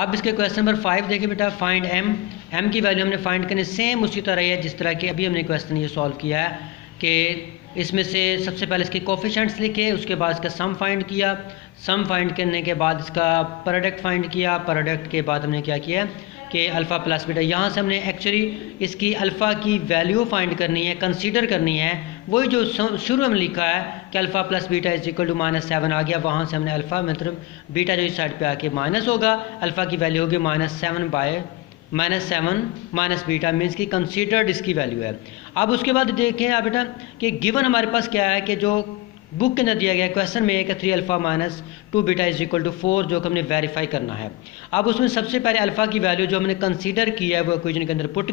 अब इसके question number 5 देखिए बेटा, फाइंड एम की वैल्यू हमने फाइंड करनी सेम उसी तरह है जिस तरह के अभी हमने क्वेश्चन ये सॉल्व किया है कि इसमें से सबसे पहले इसके कोफिशिएंट्स लिखे, उसके बाद इसका सम फाइंड किया, सम फाइंड करने के बाद इसका प्रोडक्ट फाइंड किया, प्रोडक्ट के बाद हमने क्या किया कि अल्फ़ा प्लस बीटा, यहाँ से हमने एक्चुअली इसकी अल्फ़ा की वैल्यू फाइंड करनी है, कंसीडर करनी है। वही जो शुरू में लिखा है कि alpha plus beta is equal to -7 आ गया, वहाँ से हमने अल्फ़ा मतलब बीटा जो इस साइड पे आके माइनस होगा, अल्फ़ा की वैल्यू होगी -7 माइनस बीटा मीन्स की कंसीडर्ड इसकी वैल्यू है। अब उसके बाद देखें आप बेटा कि गिवन हमारे पास क्या है कि जो बुक के अंदर दिया गया क्वेश्चन में है 3 alpha minus 2 beta is equal to 4 जो कि हमने वेरीफाई करना है। अब उसमें सबसे पहले अल्फ़ा की वैल्यू जो हमने कंसीडर की है वो इक्वेशन के अंदर पुट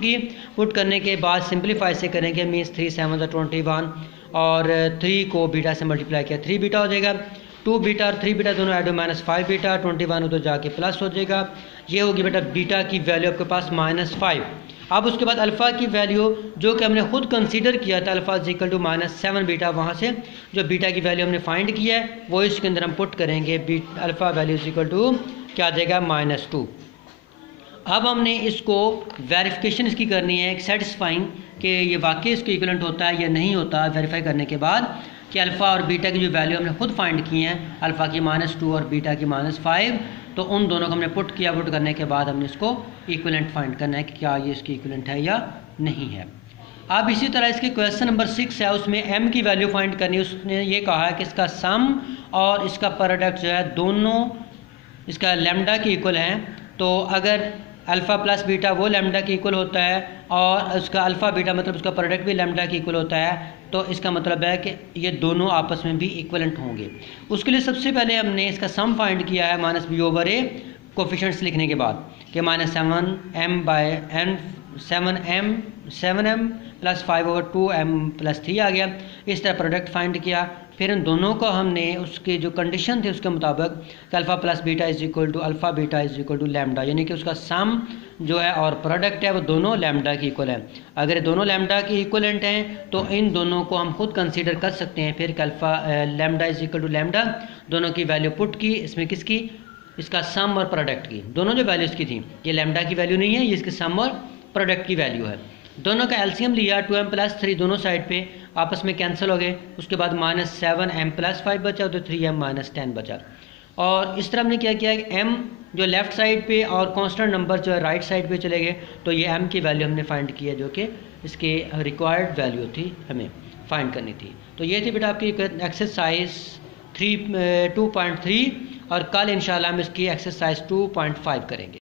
करने के बाद सिंपलीफाई से करेंगे, मीन्स 3 7 21 और 3 को बीटा से मल्टीप्लाई किया 3 बीटा हो जाएगा, 2 बीटा और 3 बीटा दोनों ऐड -5 बीटा, 21 उधर जाके प्लस हो जाएगा। ये होगी बेटा बीटा की वैल्यू आपके पास -5। अब उसके बाद अल्फ़ा की वैल्यू जो कि हमने खुद कंसीडर किया था alpha is equal to -7 beta, वहाँ से जो बीटा की वैल्यू हमने फाइंड किया है वो इसके अंदर हम पुट करेंगे, alpha value is equal to क्या आ जाएगा -2। अब हमने इसको वेरिफिकेशन इसकी करनी है सेटिस्फाइंग कि ये वाकई इसके इक्वलेंट होता है या नहीं होता। वेरीफाई करने के बाद कि अल्फ़ा और बीटा की जो वैल्यू हमने खुद फाइंड की हैं, अल्फ़ा की -2 और बीटा की -5, तो उन दोनों को हमने पुट किया। पुट करने के बाद हमने इसको इक्विवेलेंट फाइंड करना है कि क्या ये इसकी इक्विवेलेंट है या नहीं है। अब इसी तरह इसके क्वेश्चन नंबर 6 है, उसमें m की वैल्यू फाइंड करनी है। उसने ये कहा है कि इसका सम और इसका प्रोडक्ट जो है दोनों इसका लैम्डा के इक्वल हैं। तो अगर अल्फ़ा प्लस बीटा वो लैम्डा के इक्वल होता है और उसका अल्फ़ा बीटा मतलब उसका प्रोडक्ट भी लैम्डा के इक्वल होता है, तो इसका मतलब है कि ये दोनों आपस में भी इक्वलेंट होंगे। उसके लिए सबसे पहले हमने इसका सम फाइंड किया है -b/a कोफिशिएंट्स लिखने के बाद कि -7m प्लस 5/2m प्लस 3 आ गया। इस तरह प्रोडक्ट फाइंड किया, फिर इन दोनों को हमने उसके जो कंडीशन थे उसके मुताबिक alpha plus beta is equal to alpha beta is equal to lambda, यानी कि उसका सम जो है और प्रोडक्ट है वो दोनों लैम्डा की इक्वल है। अगर दोनों लैम्डा की इक्वलेंट हैं तो इन दोनों को हम खुद कंसीडर कर सकते हैं। फिर alpha lambda is equal to lambda, दोनों की वैल्यू पुट की, इसमें किसकी, इसका सम और प्रोडक्ट की, दोनों जो वैल्यूज़ की थी, ये लैम्डा की वैल्यू नहीं है, ये इसके सम और प्रोडक्ट की वैल्यू है। दोनों का एलसीएम लिया, 2m प्लस 3 दोनों साइड पे आपस में कैंसिल हो गए। उसके बाद -7m प्लस 5 बचा तो 3m माइनस 10 बचा। और इस तरह हमने क्या किया कि m जो लेफ़्ट साइड पे और कांस्टेंट नंबर जो है राइट साइड पे चले गए, तो ये m की वैल्यू हमने फाइंड की है जो कि इसके रिक्वायर्ड वैल्यू थी हमें फाइंड करनी थी। तो ये थी बेटा आपकी एक्सरसाइज 2.3 और कल इंशाल्लाह हम इसकी एक्सरसाइज 2.5 करेंगे।